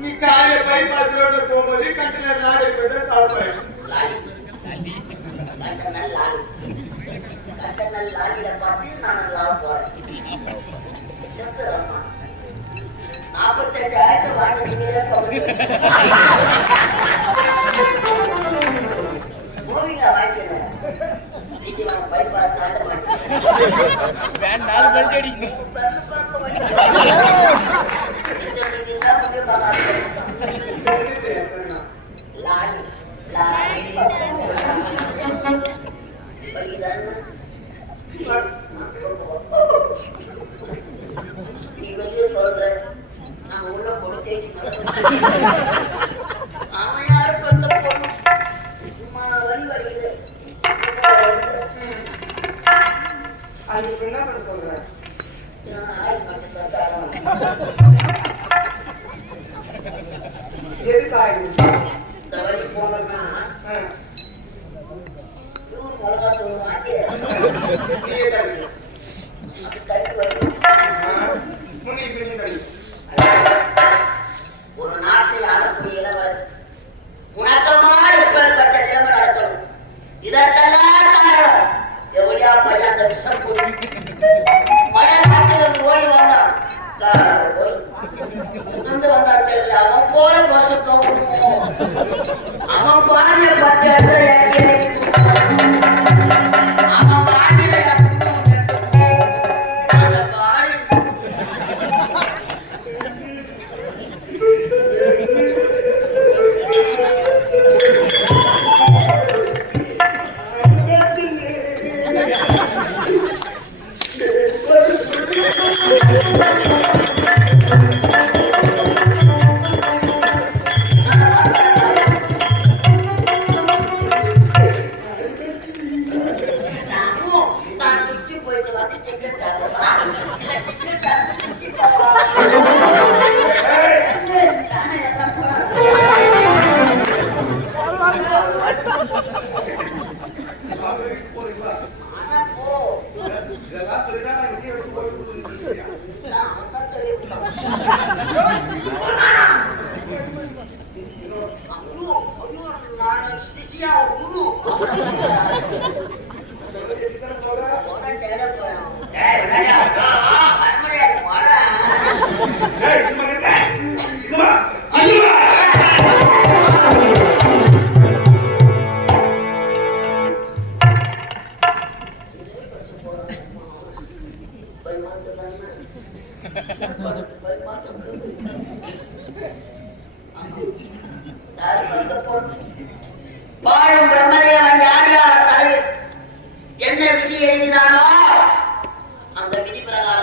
నీ కాయ bypass road పోమది continue போவீங்க வாங்கிக்கங்க இன்னைக்கு நான் பைபாஸ் தாண்ட மாட்டேன் நாலு பெல்ட் அடிக்கணும் பஸ் பார்க்க மாட்டேன் இதுதான் முக்கிய பகாசம் லாரி லாரி வலிதானே நீ வெளியே சொல்ற நான் உள்ள கொடுத்தேச்சு அவன் பாடிய பத்து இடத்துல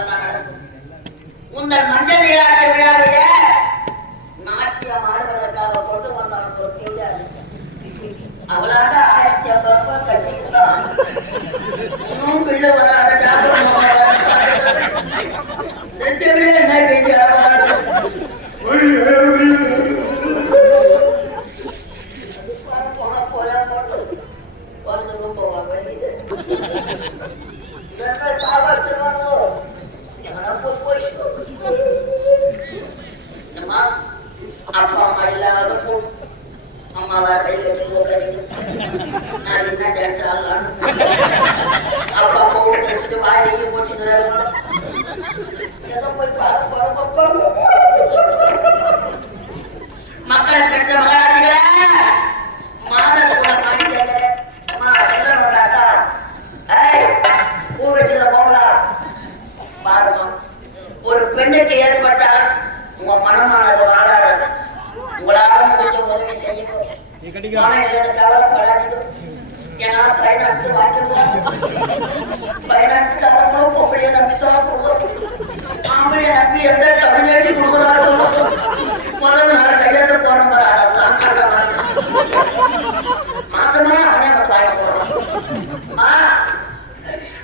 விதி நடக்கும் உங்கள் மஞ்சள் நீராட்ட விழாவில நாட்டியம் ஆடுவதற்காக கொண்டு வந்தான் ஒரு திவ்யாரி அவளாட ஆயிரத்தி ஐம்பது ரூபாய் கட்டிக்கிட்டான் இன்னும் பிள்ளை வராத டாக்டர் நெஞ்ச விட என்ன கெஞ்சி பைனான்ஸுக்கு அடங்களோ பொம்பளையை நம்பி தான் கொடுக்குறோம் ஆம்பளையை நம்பி எந்த கம்யூனிட்டி கொடுக்குறாரு முதல்ல நான் கையாட்ட போறோம் பாரு அதான் கல்லா மாசமான அவனே வந்து வாங்க போறோம்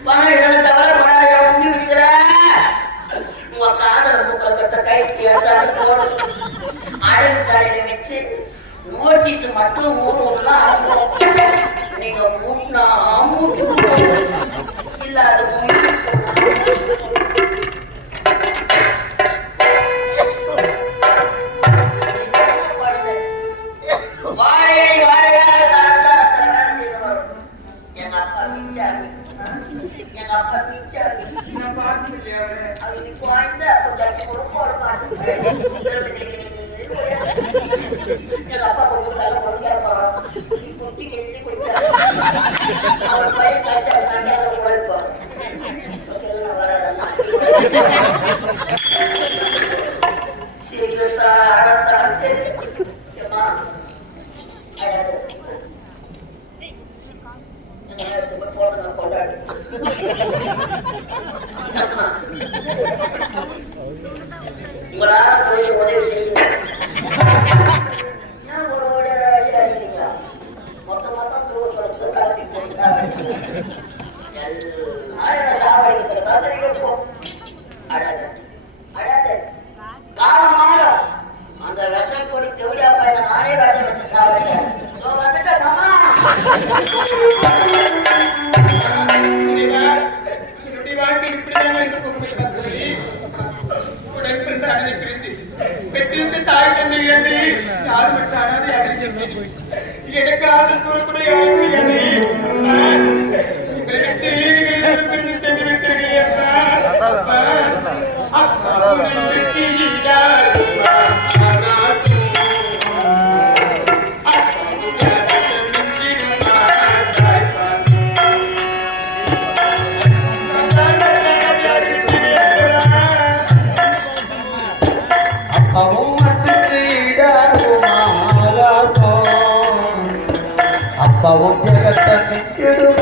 பணம் இரண்டு மட்டும் ஊர் ஊர்லாம் நீங்க மூட்டினா மூட்டி இல்ல அது வாழையடி வாழையாக அரசாங்கத்தில் வேலை செய்தவர். எங்க அப்பா மிச்சாமி எங்க அவங்க பையன் கழிச்சா இருந்தாங்க உழைப்போம் சீக்கிரத்தா அடர்த்த அடர்த்து போனது நான் கொண்டாடி பாவம் பிறக்க நிக்கிடும்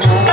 time.